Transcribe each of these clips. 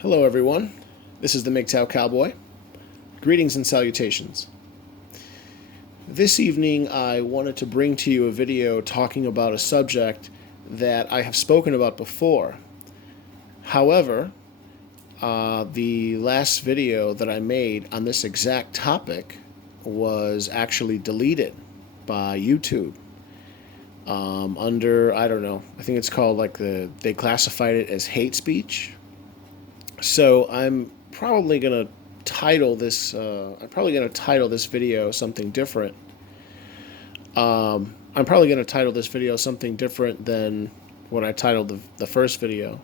Hello, everyone. This is the Mgtow Cowboy. Greetings and salutations. This evening, I wanted to bring to you a video talking about a subject that I have spoken about before. However, the last video that I made on this exact topic was actually deleted by YouTube under, I don't know, I think it's called they classified it as hate speech. So I'm probably gonna title this. I'm probably gonna title this video something different. I'm probably gonna title this video something different than what I titled the first video.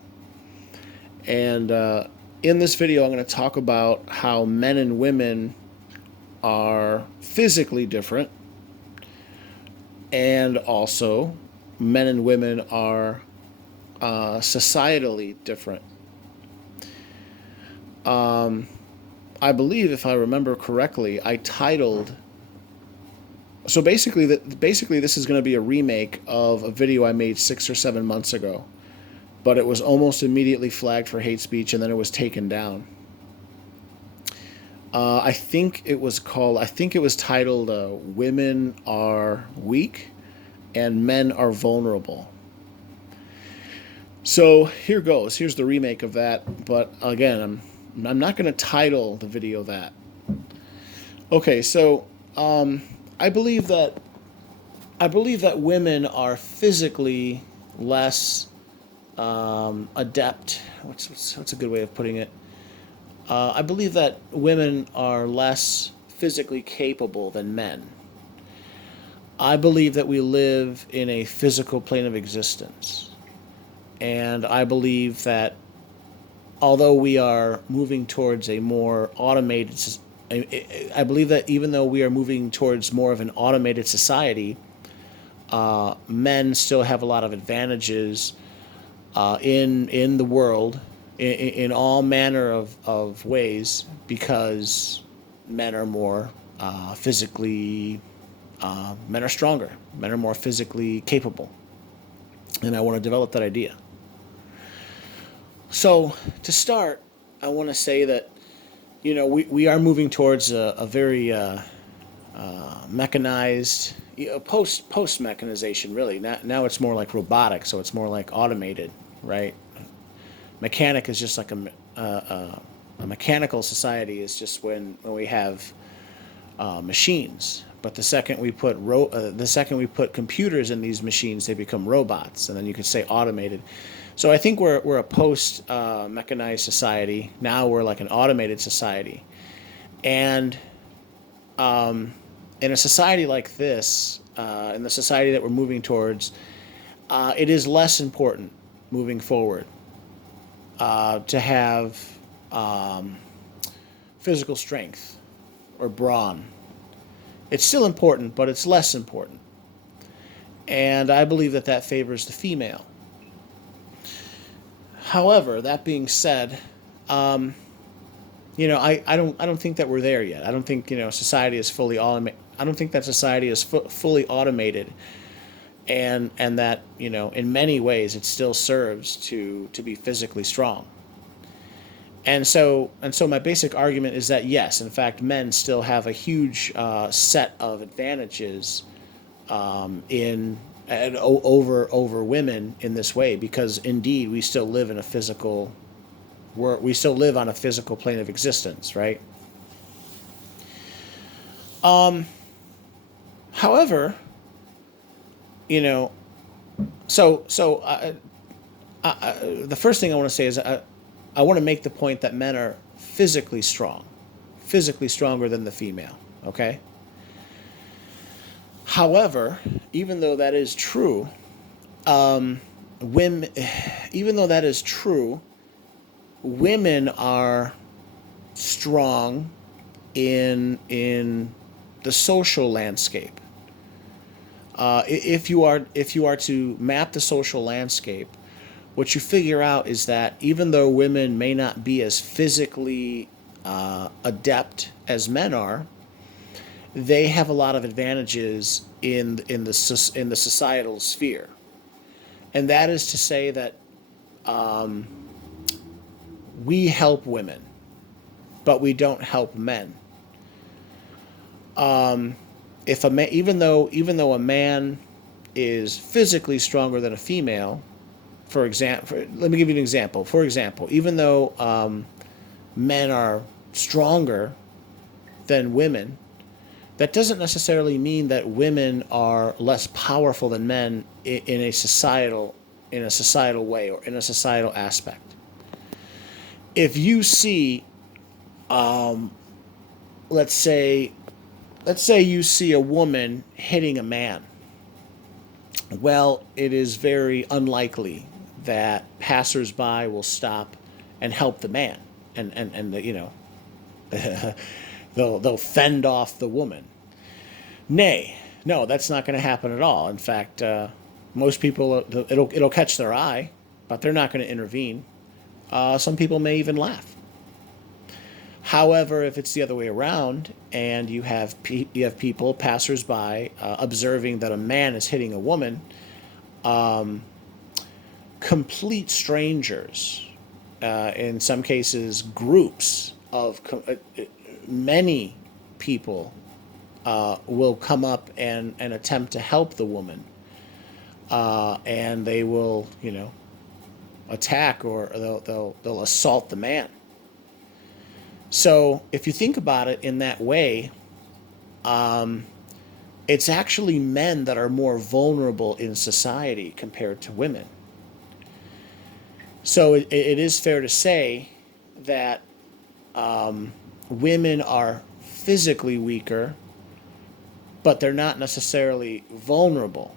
And in this video, I'm gonna talk about how men and women are physically different, and also men and women are societally different. I believe, if I remember correctly, I titled. So basically, this is going to be a remake of a video I made 6 or 7 months ago, but it was almost immediately flagged for hate speech, and then it was taken down. I think it was called. I think it was titled "Women Are Weak and Men Are Vulnerable." So here goes. Here's the remake of that. But again, I'm not going to title the video that. Okay, so I believe that women are physically less adept. What's a good way of putting it? I believe that women are less physically capable than men. I believe that we live in a physical plane of existence, and I believe that although we are moving towards a more automated, I believe that even though we are moving towards more of an automated society, men still have a lot of advantages in the world, in all manner of ways, because men are more physically, men are stronger, men are more physically capable, and I want to develop that idea. So to start, I want to say that we are moving towards a very mechanized, post mechanization, really. Now it's more like robotic, so it's more like automated, right? Mechanic is just like a mechanical society is just when we have machines. But the second we put computers in these machines, they become robots, and then you could say automated. So I think we're a post mechanized society. Now we're like an automated society, and in a society like this, in the society that we're moving towards, it is less important moving forward to have physical strength or brawn. It's still important, but it's less important, and I believe that favors the female. However, that being said, I don't think that we're there yet. I don't think society is fully automated. I don't think that society is fully automated, and that in many ways it still serves to be physically strong. And so my basic argument is that yes, in fact, men still have a huge set of advantages in and over women in this way, because indeed we still live in a physical we still live on a physical plane of existence, right? However, you know, the first thing I want to say is I want to make the point that men are physically strong, physically stronger than the female. Okay. However, even though that is true, women, even though that is true, women are strong in the social landscape. If you are to map the social landscape, what you figure out is that even though women may not be as physically adept as men are, they have a lot of advantages in the societal sphere, and that is to say that we help women, but we don't help men. If a man, even though a man is physically stronger than a female, for example, let me give you an example. For example, even though men are stronger than women, that doesn't necessarily mean that women are less powerful than men in a societal way or in a societal aspect. If you see, let's say, you see a woman hitting a man, well, it is very unlikely that passersby will stop and help the man, and they'll fend off the woman. Nay, no, that's not going to happen at all. In fact, most people, it'll catch their eye, but they're not going to intervene. Some people may even laugh. However, if it's the other way around, and you have people, passersby, observing that a man is hitting a woman, complete strangers, in some cases, groups of many people will come up and attempt to help the woman, and they will, attack, or they'll assault the man. So if you think about it in that way, it's actually men that are more vulnerable in society compared to women. So it is fair to say that women are physically weaker, but they're not necessarily vulnerable,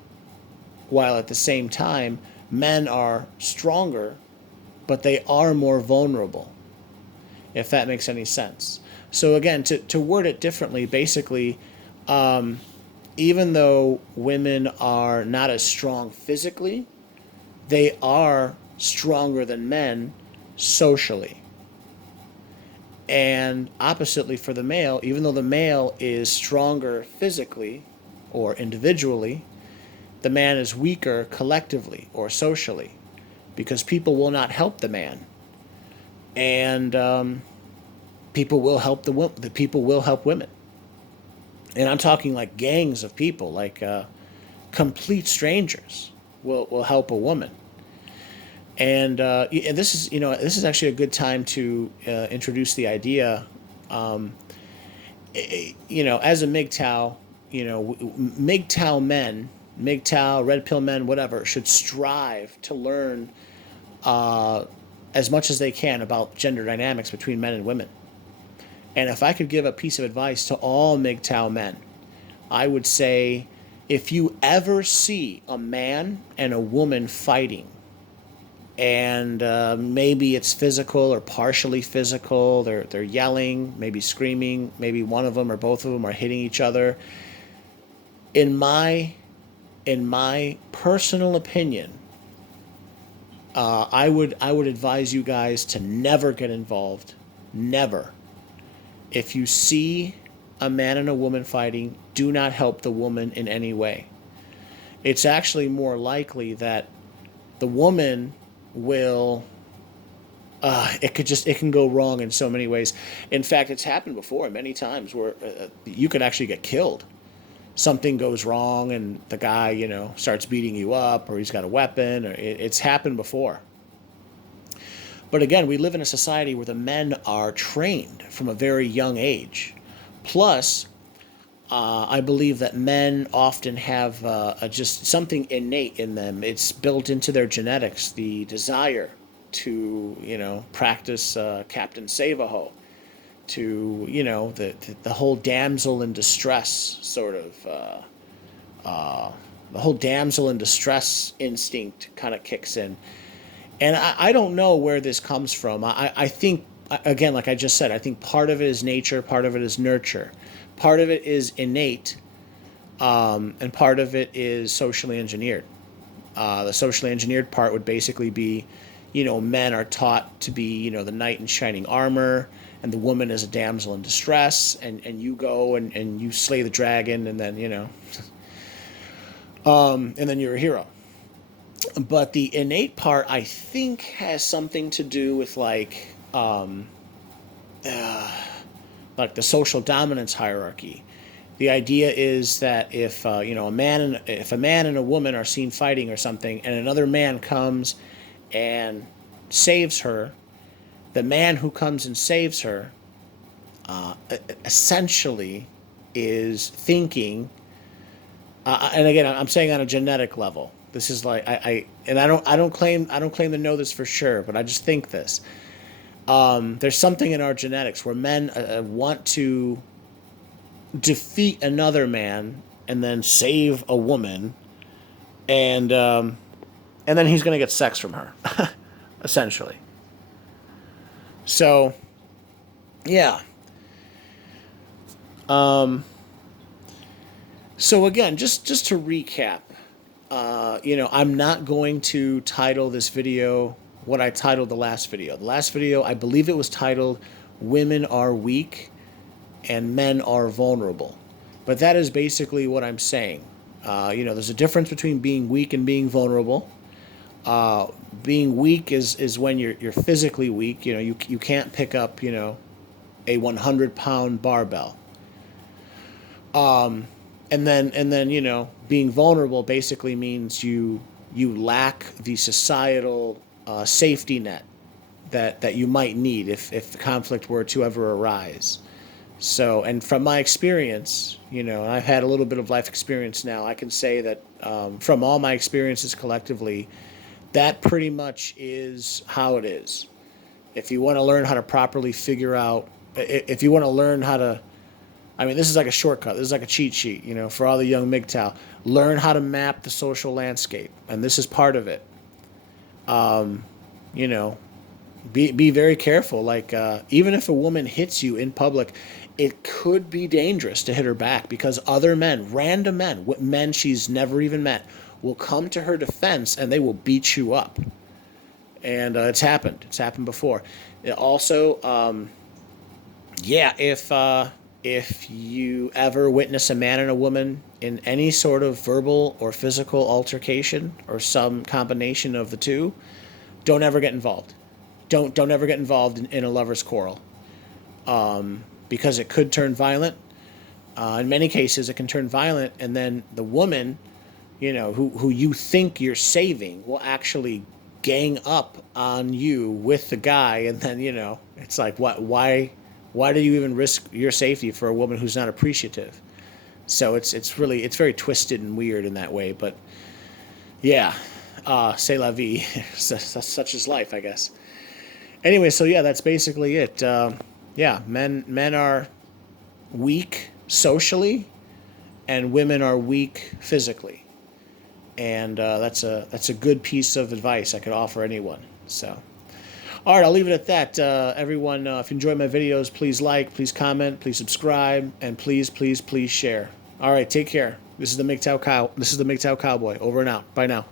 while at the same time, men are stronger, but they are more vulnerable, if that makes any sense. So again, to word it differently, basically, even though women are not as strong physically, they are stronger than men socially. And oppositely for the male, even though the male is stronger physically or individually, the man is weaker collectively or socially, because people will not help the man, and people will help the people will help women. And I'm talking like gangs of people, like complete strangers will help a woman. And this is actually a good time to introduce the idea. As a Mgtow, Mgtow men, Mgtow, red pill men, whatever, should strive to learn as much as they can about gender dynamics between men and women. And if I could give a piece of advice to all Mgtow men, I would say, if you ever see a man and a woman fighting, and maybe it's physical or partially physical, they're yelling, maybe screaming, maybe one of them or both of them are hitting each other. In my personal opinion, I would advise you guys to never get involved. Never. If you see a man and a woman fighting, do not help the woman in any way. It's actually more likely that the woman will it can go wrong in so many ways. In fact, it's happened before many times where you could actually get killed. Something goes wrong and the guy, starts beating you up, or he's got a weapon, or it's happened before. But again, we live in a society where the men are trained from a very young age. Plus, I believe that men often have just something innate in them. It's built into their genetics, the desire to, practice Captain Save-A-Ho, to, the whole damsel in distress sort of, the whole damsel in distress instinct kind of kicks in. And I don't know where this comes from. I think, again, like I just said, I think part of it is nature, part of it is nurture. Part of it is innate, and part of it is socially engineered. The socially engineered part would basically be, men are taught to be, the knight in shining armor, and the woman is a damsel in distress, and you go and you slay the dragon, and then, and then you're a hero. But the innate part, I think, has something to do with like the social dominance hierarchy. The idea is that if if a man and a woman are seen fighting or something, and another man comes and saves her, the man who comes and saves her essentially is thinking, and again, I'm saying on a genetic level. This is like and I don't claim to know this for sure, but I just think this. There's something in our genetics where men want to defeat another man and then save a woman, and then he's going to get sex from her, essentially. So, yeah. So again, just to recap, I'm not going to title this video what I titled the last video. The last video, I believe it was titled "Women Are Weak and Men Are Vulnerable," but that is basically what I'm saying. There's a difference between being weak and being vulnerable. Being weak is when you're physically weak. You can't pick up a 100-pound barbell. And then being vulnerable basically means you lack the societal safety net that you might need if the conflict were to ever arise. So, and from my experience, and I've had a little bit of life experience now, I can say that from all my experiences collectively, that pretty much is how it is. If you want to learn how to properly figure out, if you want to learn how to, this is like a shortcut. This is like a cheat sheet, for all the young Mgtow. Learn how to map the social landscape, and this is part of it. You know, be very careful. Like, even if a woman hits you in public, it could be dangerous to hit her back because other men, random men, men she's never even met, will come to her defense and they will beat you up. And it's happened. It's happened before. It also, yeah, if you ever witness a man and a woman in any sort of verbal or physical altercation or some combination of the two, don't ever get involved. Don't ever get involved in a lover's quarrel, because it could turn violent. In many cases, it can turn violent, and then the woman, who you think you're saving, will actually gang up on you with the guy, and then it's like, what? Why do you even risk your safety for a woman who's not appreciative? So it's very twisted and weird in that way. But yeah, c'est la vie. Such is life, I guess. Anyway, so yeah, that's basically it. Yeah, men are weak socially, and women are weak physically, and that's a good piece of advice I could offer anyone. So. All right, I'll leave it at that. Everyone, if you enjoy my videos, please like, please comment, please subscribe, and please, please, please share. All right, take care. This is the Mgtow Cowboy. Over and out. Bye now.